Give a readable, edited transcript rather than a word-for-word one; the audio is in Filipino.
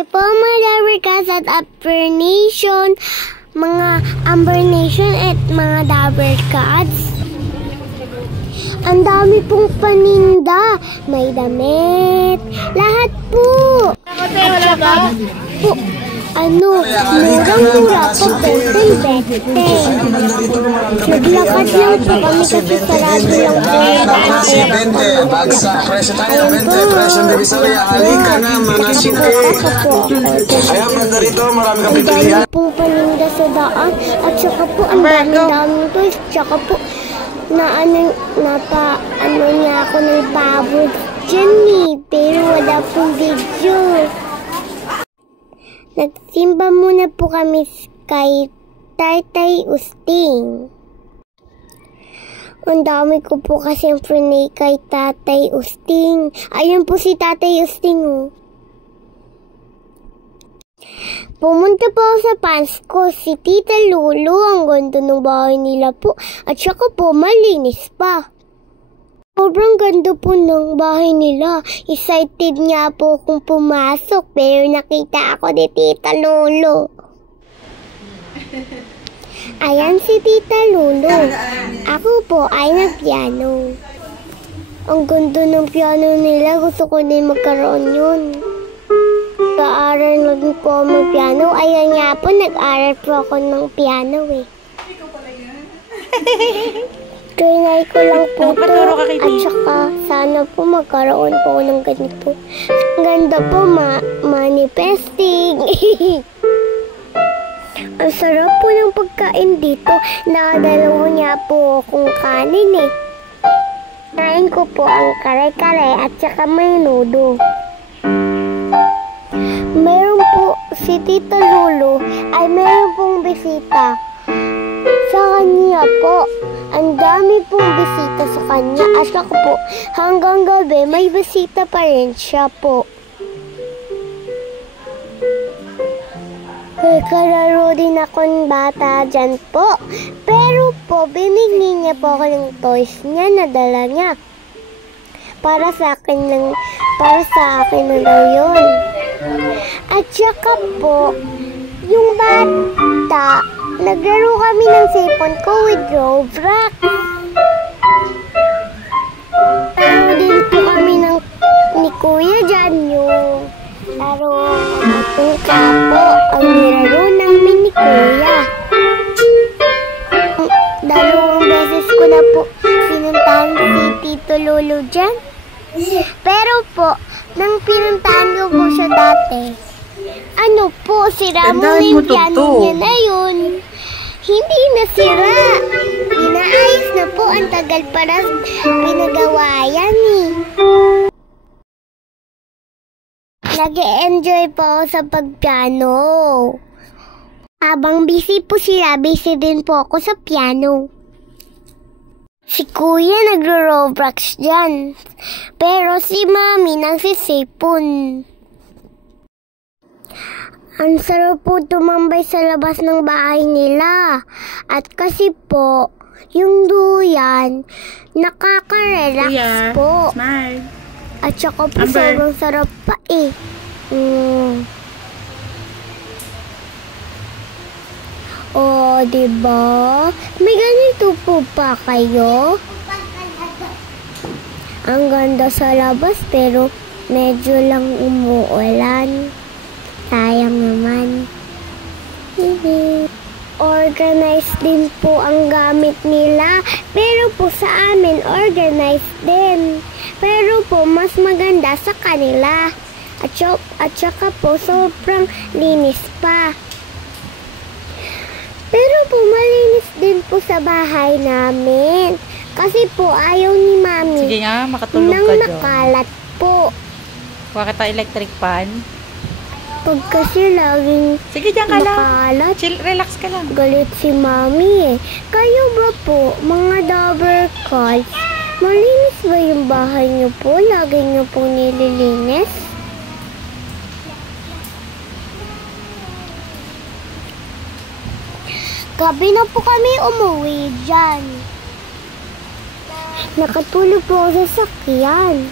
Po mga Dabarcats at Upper Nation, mga Amber Nation at mga Dabarcats. Ang dami pong paninda. May damit. Lahat po. Po, murang-mura po, bete-bete. Naglakad lang po kami kasi sarado lang po. Bagsak, presyo tayo, 20, presyo Divisoria. Halika na, mga sinay. Kaya banda rito, marami kang pipilihan. Ang dami pong paninda sa daan. At saka po, ang dami-dami po. Saka po, niya ako ng pabot dyan pero wala pong video. Nagsimba muna po kami kay Tatay Usting. Ang dami ko po kasi prinay kay Tatay Usting. Ayun po si Tatay Usting, oh. Pumunta po ako sa Pasko, si Tita Lulu, ang ganda ng bahay nila po, at saka po malinis pa. Sobrang ganda po ng bahay nila. Excited nga po akong pumasok, pero nakita ako ni Tita Lulu. Ayan si Tita Lulu. Ako po ay nagpiano. Ang ganda ng piano nila, gusto ko din magkaroon yun. Nag-aaral na din po mag-piano. Ayan nga po, nag-aaral po ako ng piano eh. Trinay ko lang po ito. At saka, sana po magkaroon po ng ganito. Ang ganda po, manifesting. Ang sarap po ng pagkain dito. Nakadalawa niya po akong kanin eh. Kain ko po ang kare-kare at saka menudo. Meron po si Tita Lulu ay meron pong bisita sa kanya po. Ang dami pong bisita sa kanya at saka po hanggang gabi may bisita pa rin siya po. Kalaro din akong bata dyan po. Pero po binigyan niya po ako ng toys niya na dala niya. Para sa akin na daw yun. At saka po, yung bata, naglaro kami ng cellphone ko with Roblox. Laro din po kami ni Kuya dyan yung laro ng kapo. Ang nilaro namin ni Kuya. Dalawang beses ko na po pinuntahan si Tito Lolo dyan. Pero po, nang pinuntahan ko po siya dati, sira mo na yung piano niya na yun. Hindi na sira. Pinaayos na po. Ang tagal para pinagawa yan eh. Nag-e-enjoy po ako sa pagpiano. Habang busy po sila, busy din po ako sa piano. Si Kuya nagro-Roblox dyan. Pero si Mami nagsisipon. Ang sarap po tumambay sa labas ng bahay nila. At kasi po, yung duyan, nakaka-relax po. Smile. At saka po sobrang sarap pa eh. Oh, diba? May ganito po pa kayo? Ang ganda sa labas pero medyo lang umuulan. Sayang naman. Organized din po ang gamit nila. Pero po sa amin, organized din. Pero po, mas maganda sa kanila. At saka po, sobrang linis pa. Pero po, malinis din po sa bahay namin. Kasi po, ayaw ni Mami. Sige nga, makatulog ka dyan. Nakalat po. Kuha kita electric fan. Pag kasi laging sige, dyan ka makalat. Lang. Chill, relax ka lang. Galit si Mami eh. Kayo ba po, mga Dabarcats, malinis ba yung bahay niyo po? Lagi niyo po nililinis? Gabi na po kami umuwi dyan. Nakatulog po ako sa sakyan.